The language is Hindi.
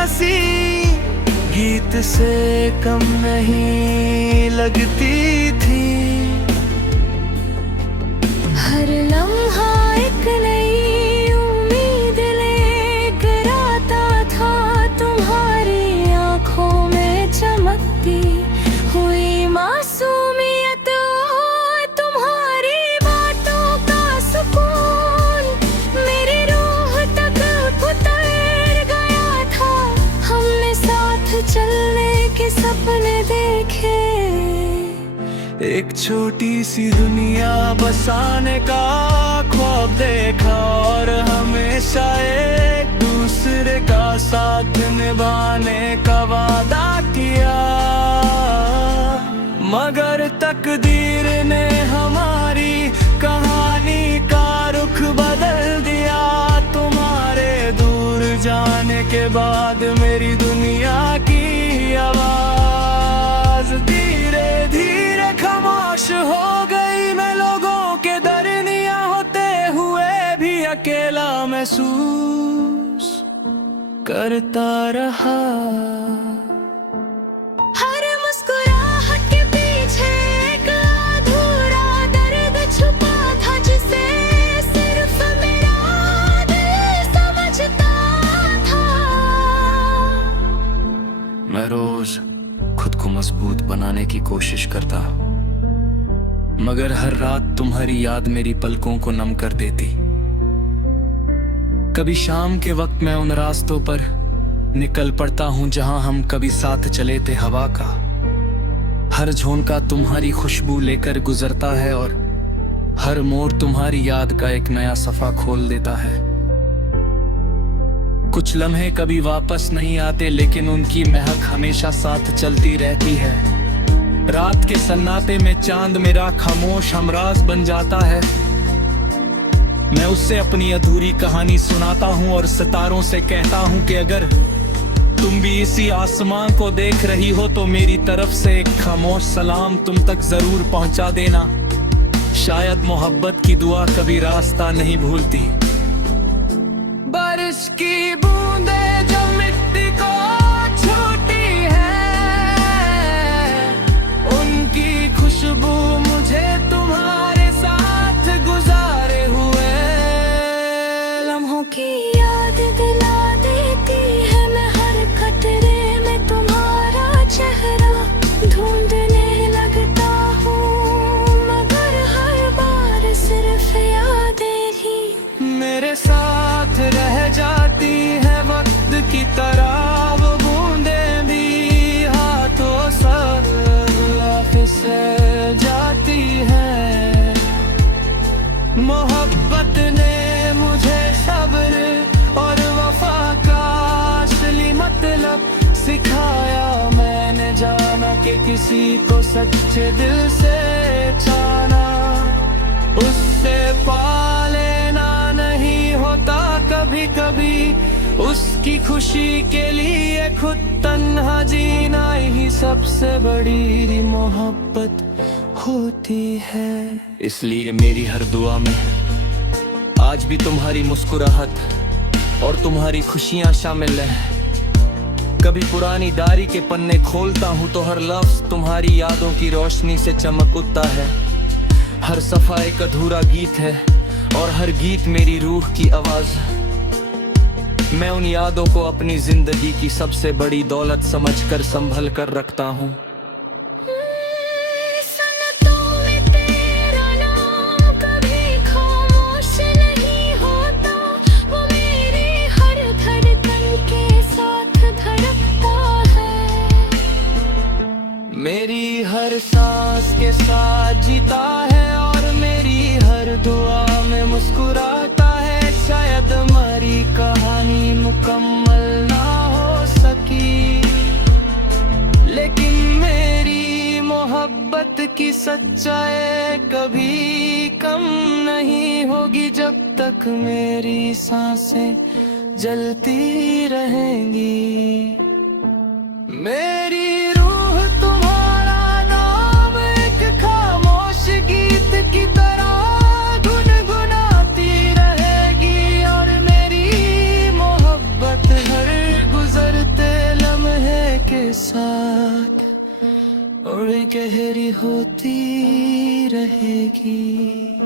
हंसी गीत से कम नहीं लगती थी। हर लम्हा एक नई उम्मीद लेकर आता था, तुम्हारी आंखों में चमकती हुई मासूमियत, तुम्हारी बातों का सुकून मेरी रूह तक उतर गया था। हमने साथ चलने के सपने देखे, एक छोटी सी दुनिया बसाने का ख्वाब देखा, और हमेशा एक दूसरे का साथ निभाने का वादा किया। मगर तकदीर ने हमारी कहानी का रुख बदल दिया। तुम्हारे दूर जाने के बाद मेरी दुनिया की आवाज धीरे धीरे खामोश हो गई। मैं लोगों के दरमिया होते हुए भी अकेला महसूस करता रहा। हर मुस्कुराहट के पीछे एक अधूरा दर्द छुपा था, जिसे सिर्फ मेरा दिल समझता था। मैं रोज खुद को मजबूत बनाने की कोशिश करता, मगर हर रात तुम्हारी याद मेरी पलकों को नम कर देती। कभी शाम के वक्त मैं उन रास्तों पर निकल पड़ता हूँ जहां हम कभी साथ चले थे हवा का। हर झोंका तुम्हारी खुशबू लेकर गुजरता है, और हर मोड़ तुम्हारी याद का एक नया सफा खोल देता है। कुछ लम्हे कभी वापस नहीं आते, लेकिन उनकी महक हमेशा साथ चलती रहती है। रात के सन्नाटे में चांद मेरा खामोश हमराज बन जाता है। मैं उससे अपनी अधूरी कहानी सुनाता हूँ और सितारों से कहता हूँ कि अगर तुम भी इसी आसमां को देख रही हो तो मेरी तरफ से एक खामोश सलाम तुम तक जरूर पहुंचा देना। शायद मोहब्बत की दुआ कभी रास्ता नहीं भूलती। बारिश की बूंदें जो मिट्टी को छूती है, उनकी खुशबू मुझे तुम्हारे साथ गुजारे हुए लम्हों की याद दिला देती है। मैं हर कतरे में तुम्हारा चेहरा ढूंढने लगता हूँ, मगर हर बार सिर्फ यादें ही मेरे साथ रह जाती है। वक्त की तरह वो बूंदें भी हाथों से जाती है। मोहब्बत ने मुझे सब्र और वफा का असली मतलब सिखाया। मैंने जाना कि किसी को सच्चे दिल से चाहना उससे पा लेना नहीं होता। कभी कभी उसकी खुशी के लिए खुद तन्हा जीना ही सबसे बड़ी मोहब्बत होती है। इसलिए मेरी हर दुआ में आज भी तुम्हारी मुस्कुराहट और तुम्हारी खुशियां शामिल हैं। कभी पुरानी डायरी के पन्ने खोलता हूँ तो हर लफ्ज तुम्हारी यादों की रोशनी से चमक उठता है। हर सफा एक अधूरा गीत है और हर गीत मेरी रूह की आवाज। मैं उन यादों को अपनी जिंदगी की सबसे बड़ी दौलत समझकर संभल कर रखता हूँ। मेरी हर सांस के साथ जीता है और मेरी हर दुआ में मुस्कुराता है। शायद हमारी कहानी मुकम्मल ना हो सकी, लेकिन मेरी मोहब्बत की सच्चाई कभी कम नहीं होगी जब तक मेरी सांसें जलती रहेंगी। मेरी गीत की तरह गुनगुनाती रहेगी और मेरी मोहब्बत हर गुजरते साथ और गहरी होती रहेगी।